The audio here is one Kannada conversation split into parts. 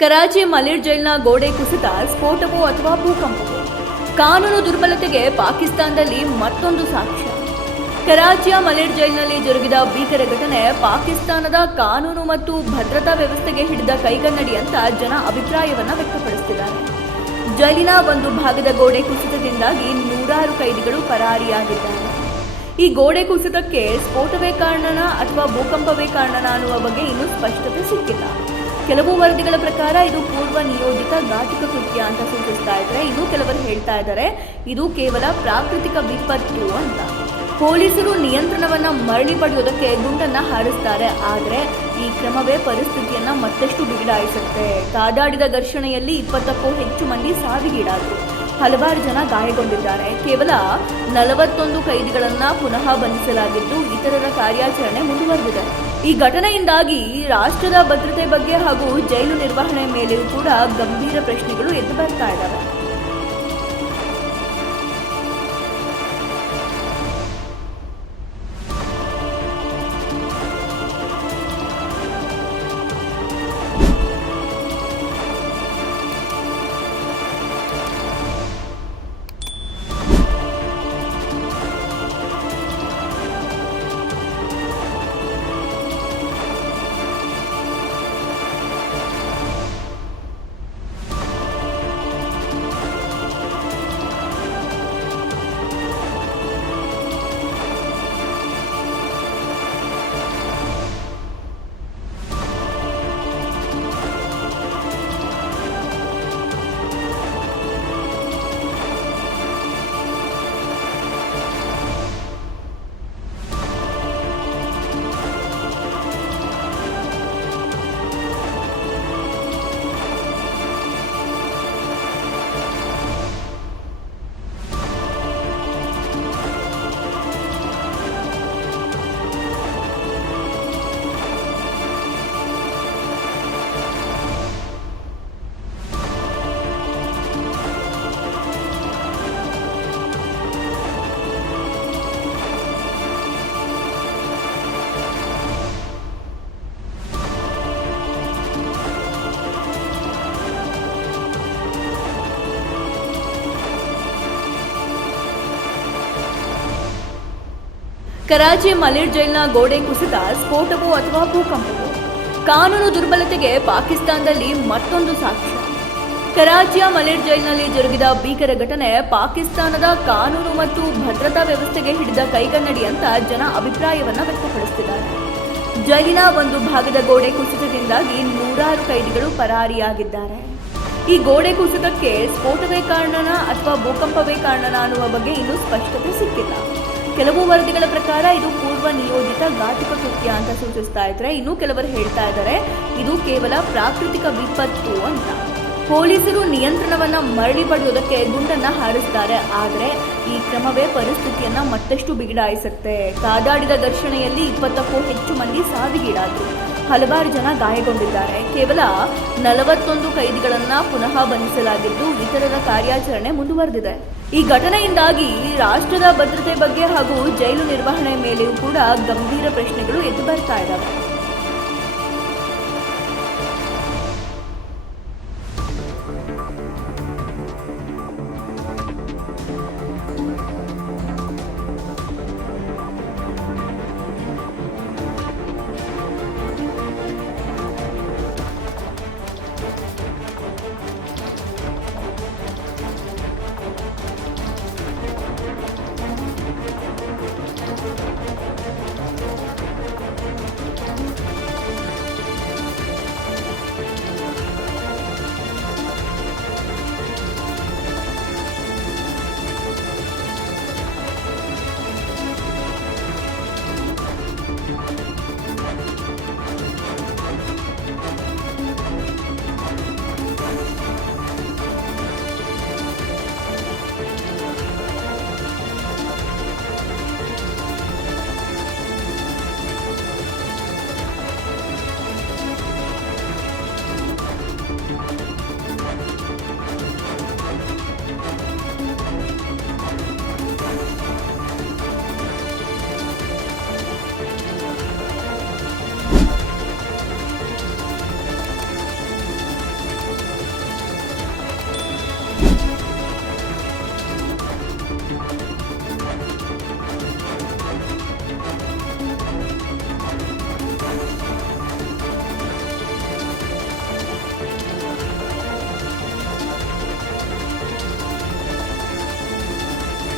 ಕರಾಚಿ ಮಲಿರ್ ಜೈಲ್ನ ಗೋಡೆ ಕುಸಿತ ಸ್ಫೋಟವೋ ಅಥವಾ ಭೂಕಂಪವೋ? ಕಾನೂನು ದುರ್ಬಲತೆಗೆ ಪಾಕಿಸ್ತಾನದಲ್ಲಿ ಮತ್ತೊಂದು ಸಾಕ್ಷ್ಯ. ಕರಾಚಿಯ ಮಲಿರ್ ಜೈಲ್ನಲ್ಲಿ ಜರುಗಿದ ಭೀಕರ ಘಟನೆ ಪಾಕಿಸ್ತಾನದ ಕಾನೂನು ಮತ್ತು ಭದ್ರತಾ ವ್ಯವಸ್ಥೆಗೆ ಹಿಡಿದ ಕೈಗನ್ನಡಿ ಅಂತ ಜನ ಅಭಿಪ್ರಾಯವನ್ನ ವ್ಯಕ್ತಪಡಿಸುತ್ತಿದ್ದಾರೆ. ಜೈಲಿನ ಒಂದು ಭಾಗದ ಗೋಡೆ ಕುಸಿತದಿಂದಾಗಿ ನೂರಾರು ಕೈದಿಗಳು ಪರಾರಿಯಾಗಿದ್ದಾರೆ. ಈ ಗೋಡೆ ಕುಸಿತಕ್ಕೆ ಸ್ಫೋಟವೇ ಕಾರಣನ ಅಥವಾ ಭೂಕಂಪವೇ ಕಾರಣನ ಅನ್ನುವ ಬಗ್ಗೆ ಇನ್ನೂ ಸ್ಪಷ್ಟತೆ ಸಿಕ್ಕಿಲ್ಲ. ಕೆಲವು ವರದಿಗಳ ಪ್ರಕಾರ ಇದು ಪೂರ್ವ ನಿಯೋಜಿತ ಘಾತುಕ ಕೃತ್ಯ ಅಂತ ಸೂಚಿಸ್ತಾ ಇದ್ರೆ, ಇನ್ನು ಕೆಲವರು ಹೇಳ್ತಾ ಇದ್ದಾರೆ ಇದು ಕೇವಲ ಪ್ರಾಕೃತಿಕ ವಿಪತ್ತು ಅಂತ. ಪೊಲೀಸರು ನಿಯಂತ್ರಣವನ್ನ ಮರಳಿ ಪಡೆಯೋದಕ್ಕೆ ಗುಂಡನ್ನ ಹಾರಿಸ್ತಾರೆ. ಆದರೆ ಈ ಕ್ರಮವೇ ಪರಿಸ್ಥಿತಿಯನ್ನ ಮತ್ತಷ್ಟು ಬಿಗಡಾಯಿಸುತ್ತೆ. ಕಾದಾಡಿದ ಘರ್ಷಣೆಯಲ್ಲಿ 20ಕ್ಕೂ ಹೆಚ್ಚು ಮಂದಿ ಸಾವಿಗೀಡಾದರು. ಹಲವಾರು ಜನ ಗಾಯಗೊಂಡಿದ್ದಾರೆ. ಕೇವಲ 41 ಕೈದಿಗಳನ್ನ ಪುನಃ ಬಂಧಿಸಲಾಗಿದ್ದು ಇತರರ ಕಾರ್ಯಾಚರಣೆ ಮುಂದುವರೆದಿದೆ. ಈ ಘಟನೆಯಿಂದಾಗಿ ರಾಷ್ಟ್ರದ ಭದ್ರತೆ ಬಗ್ಗೆ ಹಾಗೂ ಜೈಲು ನಿರ್ವಹಣೆ ಮೇಲೆಯೂ ಕೂಡ ಗಂಭೀರ ಪ್ರಶ್ನೆಗಳು ಎದ್ದು ಬರ್ತಾ ಇದ್ದಾವೆ. ಕರಾಚಿ ಮಲಿರ್ ಜೈಲ್ನ ಗೋಡೆ ಕುಸಿತ ಸ್ಫೋಟವೋ ಅಥವಾ ಭೂಕಂಪವೋ? ಕಾನೂನು ದುರ್ಬಲತೆಗೆ ಪಾಕಿಸ್ತಾನದಲ್ಲಿ ಮತ್ತೊಂದು ಸಾಕ್ಷ್ಯ. ಕರಾಚಿಯ ಮಲಿರ್ ಜೈಲ್ನಲ್ಲಿ ಜರುಗಿದ ಭೀಕರ ಘಟನೆ ಪಾಕಿಸ್ತಾನದ ಕಾನೂನು ಮತ್ತು ಭದ್ರತಾ ವ್ಯವಸ್ಥೆಗೆ ಹಿಡಿದ ಕೈಗನ್ನಡಿ ಅಂತ ಜನ ಅಭಿಪ್ರಾಯವನ್ನ ವ್ಯಕ್ತಪಡಿಸುತ್ತಿದ್ದಾರೆ. ಜೈಲಿನ ಒಂದು ಭಾಗದ ಗೋಡೆ ಕುಸಿತದಿಂದಾಗಿ ನೂರಾರು ಕೈದಿಗಳು ಪರಾರಿಯಾಗಿದ್ದಾರೆ. ಈ ಗೋಡೆ ಕುಸಿತಕ್ಕೆ ಸ್ಫೋಟವೇ ಕಾರಣನ ಅಥವಾ ಭೂಕಂಪವೇ ಕಾರಣನ ಅನ್ನುವ ಬಗ್ಗೆ ಇನ್ನೂ ಸ್ಪಷ್ಟತೆ ಸಿಕ್ಕಿಲ್ಲ. ಕೆಲವು ವರದಿಗಳ ಪ್ರಕಾರ ಇದು ಪೂರ್ವ ನಿಯೋಜಿತ ಘಾತುಕ ಕೃತ್ಯ ಅಂತ ಸೂಚಿಸ್ತಾ ಇದ್ರೆ, ಇನ್ನು ಕೆಲವರು ಹೇಳ್ತಾ ಇದ್ದಾರೆ ಇದು ಕೇವಲ ಪ್ರಾಕೃತಿಕ ವಿಪತ್ತು ಅಂತ. ಪೊಲೀಸರು ನಿಯಂತ್ರಣವನ್ನ ಮರಳಿ ಪಡೆಯೋದಕ್ಕೆ ಗುಂಡನ್ನ ಹಾರಿಸ್ತಾರೆ. ಆದರೆ ಈ ಕ್ರಮವೇ ಪರಿಸ್ಥಿತಿಯನ್ನ ಮತ್ತಷ್ಟು ಬಿಗಡಾಯಿಸುತ್ತೆ. ಕಾದಾಡಿದ ಘರ್ಷಣೆಯಲ್ಲಿ 20ಕ್ಕೂ ಹೆಚ್ಚು ಮಂದಿ ಸಾವಿಗೀಡಾದರು. ಹಲವಾರು ಜನ ಗಾಯಗೊಂಡಿದ್ದಾರೆ. ಕೇವಲ 41 ಕೈದಿಗಳನ್ನ ಪುನಃ ಬಂಧಿಸಲಾಗಿದ್ದು ಇತರರ ಕಾರ್ಯಾಚರಣೆ ಮುಂದುವರೆದಿದೆ. ಈ ಘಟನೆಯಿಂದಾಗಿ ರಾಷ್ಟ್ರದ ಭದ್ರತೆ ಬಗ್ಗೆ ಹಾಗೂ ಜೈಲು ನಿರ್ವಹಣೆ ಮೇಲೆಯೂ ಕೂಡ ಗಂಭೀರ ಪ್ರಶ್ನೆಗಳು ಎದ್ದು ಬರ್ತಾ ಇದ್ದಾವೆ.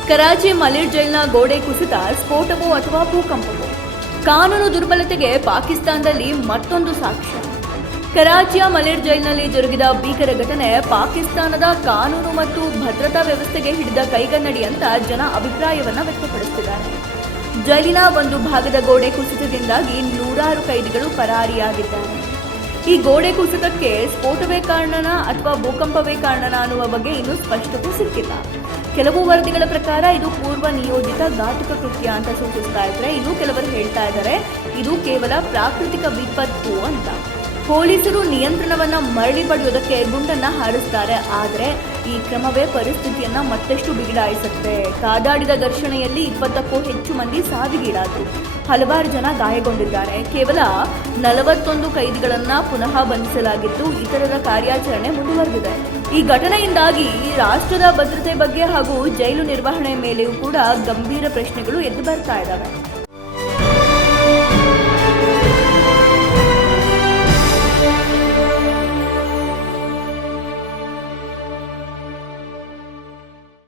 ಕರಾಚಿ ಮಲಿರ್ ಜೈಲ್ನ ಗೋಡೆ ಕುಸಿತ ಸ್ಫೋಟವೋ ಅಥವಾ ಭೂಕಂಪವೋ? ಕಾನೂನು ದುರ್ಬಲತೆಗೆ ಪಾಕಿಸ್ತಾನದಲ್ಲಿ ಮತ್ತೊಂದು ಸಾಕ್ಷ್ಯ. ಕರಾಚಿಯ ಮಲಿರ್ ಜೈಲ್ನಲ್ಲಿ ಜರುಗಿದ ಭೀಕರ ಘಟನೆ ಪಾಕಿಸ್ತಾನದ ಕಾನೂನು ಮತ್ತು ಭದ್ರತಾ ವ್ಯವಸ್ಥೆಗೆ ಹಿಡಿದ ಕೈಗನ್ನಡಿ ಅಂತ ಜನ ಅಭಿಪ್ರಾಯವನ್ನ ವ್ಯಕ್ತಪಡಿಸಿದ್ದಾರೆ. ಜೈಲಿನ ಒಂದು ಭಾಗದ ಗೋಡೆ ಕುಸಿತದಿಂದಾಗಿ ನೂರಾರು ಕೈದಿಗಳು ಪರಾರಿಯಾಗಿದ್ದಾರೆ. ಈ ಗೋಡೆ ಕುಸಿತಕ್ಕೆ ಸ್ಫೋಟವೇ ಕಾರಣನಾ ಅಥವಾ ಭೂಕಂಪವೇ ಕಾರಣನಾ ಅನ್ನುವ ಬಗ್ಗೆ ಇನ್ನೂ ಸ್ಪಷ್ಟತೆ ಸಿಕ್ಕಿಲ್ಲ. ಕೆಲವು ವರದಿಗಳ ಪ್ರಕಾರ ಇದು ಪೂರ್ವ ನಿಯೋಜಿತ ಘಾತುಕ ಕೃತ್ಯ ಅಂತ ಸೂಚಿಸ್ತಾ ಇದ್ರೆ, ಇನ್ನು ಕೆಲವರು ಹೇಳ್ತಾ ಇದ್ದಾರೆ ಇದು ಕೇವಲ ಪ್ರಾಕೃತಿಕ ವಿಪತ್ತು ಅಂತ. ಪೊಲೀಸರು ನಿಯಂತ್ರಣವನ್ನ ಮರಳಿ ಪಡೆಯೋದಕ್ಕೆ ಗುಂಡನ್ನ ಹಾರಿಸ್ತಾರೆ. ಆದರೆ ಈ ಕ್ರಮವೇ ಪರಿಸ್ಥಿತಿಯನ್ನ ಮತ್ತಷ್ಟು ಬಿಗಡಾಯಿಸುತ್ತೆ. ಕಾದಾಡಿದ ಘರ್ಷಣೆಯಲ್ಲಿ 20ಕ್ಕೂ ಹೆಚ್ಚು ಮಂದಿ ಸಾವಿಗೀಡಾದರು. ಹಲವಾರು ಜನ ಗಾಯಗೊಂಡಿದ್ದಾರೆ. ಕೇವಲ 41 ಕೈದಿಗಳನ್ನ ಪುನಃ ಬಂಧಿಸಲಾಗಿದ್ದು, ಇತರರ ಕಾರ್ಯಾಚರಣೆ ಮುಂದುವರೆದಿದೆ. ಈ ಘಟನೆಯಿಂದಾಗಿ ರಾಷ್ಟ್ರದ ಭದ್ರತೆ ಬಗ್ಗೆ ಹಾಗೂ ಜೈಲು ನಿರ್ವಹಣೆ ಮೇಲೆಯೂ ಕೂಡ ಗಂಭೀರ ಪ್ರಶ್ನೆಗಳು ಎದ್ದು ಬರ್ತಾ ಇದ್ದಾವೆ.